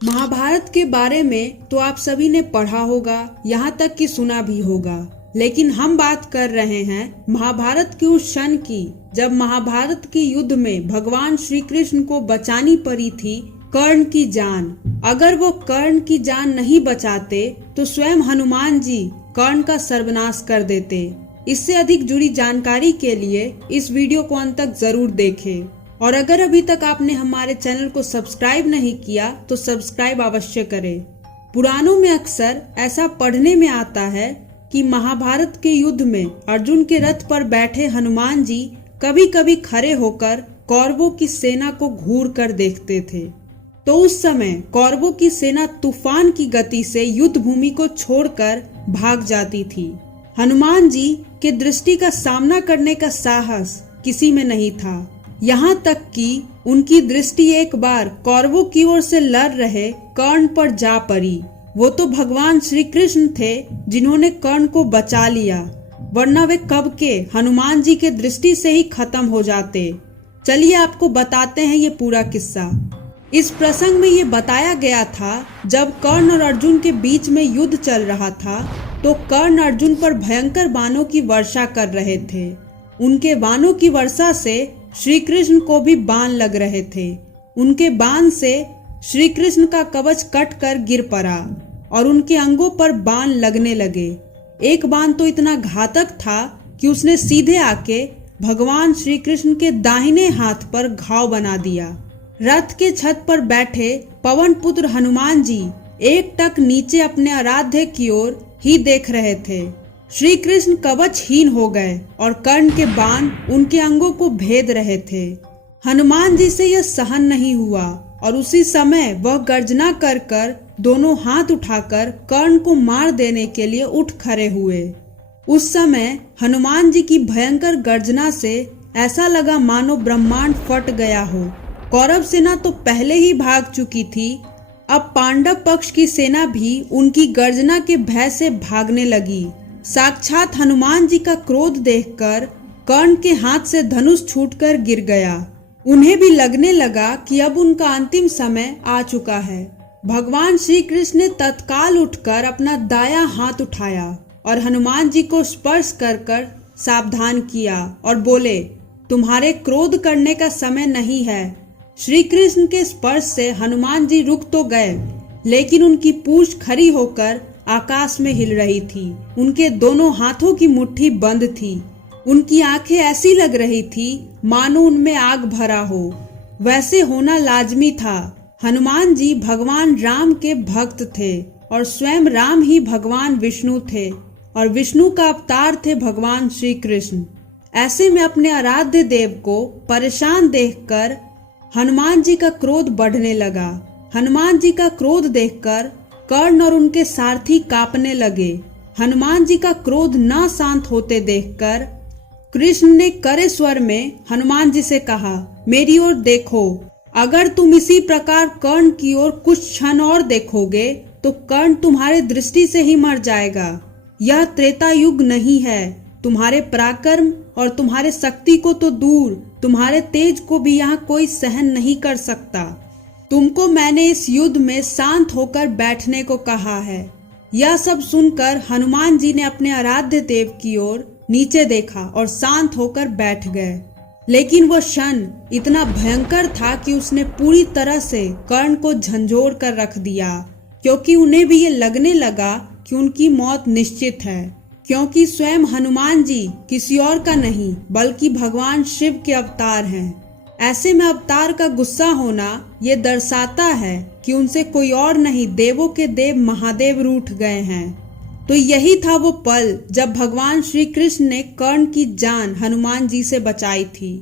महाभारत के बारे में तो आप सभी ने पढ़ा होगा, यहाँ तक कि सुना भी होगा। लेकिन हम बात कर रहे हैं महाभारत के उस क्षण की जब महाभारत के युद्ध में भगवान श्री कृष्ण को बचानी पड़ी थी कर्ण की जान। अगर वो कर्ण की जान नहीं बचाते तो स्वयं हनुमान जी कर्ण का सर्वनाश कर देते। इससे अधिक जुड़ी जानकारी के लिए इस वीडियो को अंत तक जरूर देखें। और अगर अभी तक आपने हमारे चैनल को सब्सक्राइब नहीं किया तो सब्सक्राइब अवश्य करें। पुराणों में अक्सर ऐसा पढ़ने में आता है कि महाभारत के युद्ध में अर्जुन के रथ पर बैठे हनुमान जी कभी कभी खड़े होकर कौरवों की सेना को घूर कर देखते थे। तो उस समय कौरवों की सेना तूफान की गति से युद्ध भूमि को छोड़कर भाग जाती थी। हनुमान जी के दृष्टि का सामना करने का साहस किसी में नहीं था। यहाँ तक कि उनकी दृष्टि एक बार कौरवों की ओर से लड़ रहे कर्ण पर जा पड़ी। वो तो भगवान श्री कृष्ण थे जिन्होंने कर्ण को बचा लिया, वरना वे कब के हनुमान जी के दृष्टि से ही खत्म हो जाते। चलिए आपको बताते हैं ये पूरा किस्सा। इस प्रसंग में ये बताया गया था जब कर्ण और अर्जुन के बीच में युद्ध चल रहा था तो कर्ण अर्जुन पर भयंकर बाणों की वर्षा कर रहे थे। उनके बाणों की वर्षा से श्री कृष्ण को भी बाण लग रहे थे। उनके बाण से श्री कृष्ण का कवच कट कर गिर पड़ा और उनके अंगों पर बाण लगने लगे। एक बाण तो इतना घातक था कि उसने सीधे आके भगवान श्री कृष्ण के दाहिने हाथ पर घाव बना दिया। रथ के छत पर बैठे पवन पुत्र हनुमान जी एक टक नीचे अपने आराध्य की ओर ही देख रहे थे। श्री कृष्ण कवचहीन हो गए और कर्ण के बाण उनके अंगों को भेद रहे थे। हनुमान जी से यह सहन नहीं हुआ और उसी समय वह गर्जना कर कर दोनों हाथ उठाकर कर्ण को मार देने के लिए उठ खड़े हुए। उस समय हनुमान जी की भयंकर गर्जना से ऐसा लगा मानो ब्रह्मांड फट गया हो। कौरव सेना तो पहले ही भाग चुकी थी, अब पांडव पक्ष की सेना भी उनकी गर्जना के भय से भागने लगी। साक्षात हनुमान जी का क्रोध देखकर कर्ण के हाथ से धनुष छूटकर गिर गया। उन्हें भी लगने लगा कि अब उनका अंतिम समय आ चुका है। भगवान श्री कृष्ण ने तत्काल उठकर अपना दायां हाथ उठाया और हनुमान जी को स्पर्श कर कर सावधान किया और बोले, तुम्हारे क्रोध करने का समय नहीं है। श्री कृष्ण के स्पर्श से हनुमान जी रुक तो गए, लेकिन उनकी पूंछ खड़ी होकर आकाश में हिल रही थी। उनके दोनों हाथों की मुट्ठी बंद थी। उनकी आंखें ऐसी लग रही थी मानो उनमें आग भरा हो। वैसे होना लाजमी था। हनुमान जी भगवान राम के भक्त थे और स्वयं राम ही भगवान विष्णु थे और विष्णु का अवतार थे भगवान श्री कृष्ण। ऐसे में अपने आराध्य देव को परेशान देखकर हनुमान जी का क्रोध बढ़ने लगा। हनुमान जी का क्रोध देखकर कर्ण और उनके सारथी कांपने लगे। हनुमान जी का क्रोध न शांत होते देखकर कृष्ण ने कड़े स्वर में हनुमान जी से कहा, मेरी ओर देखो। अगर तुम इसी प्रकार कर्ण की ओर कुछ क्षण और देखोगे तो कर्ण तुम्हारे दृष्टि से ही मर जाएगा। यह त्रेता युग नहीं है। तुम्हारे पराक्रम और तुम्हारे शक्ति को तो दूर, तुम्हारे तेज को भी यहाँ कोई सहन नहीं कर सकता। तुमको मैंने इस युद्ध में शांत होकर बैठने को कहा है। यह सब सुनकर हनुमान जी ने अपने आराध्य देव की ओर नीचे देखा और शांत होकर बैठ गए। लेकिन वह क्षण इतना भयंकर था कि उसने पूरी तरह से कर्ण को झंझोर कर रख दिया, क्योंकि उन्हें भी ये लगने लगा कि उनकी मौत निश्चित है। क्योंकि स्वयं हनुमान जी किसी और का नहीं बल्कि भगवान शिव के अवतार हैं। ऐसे में अवतार का गुस्सा होना ये दर्शाता है कि उनसे कोई और नहीं देवों के देव महादेव रूठ गए हैं। तो यही था वो पल जब भगवान श्री कृष्ण ने कर्ण की जान हनुमान जी से बचाई थी।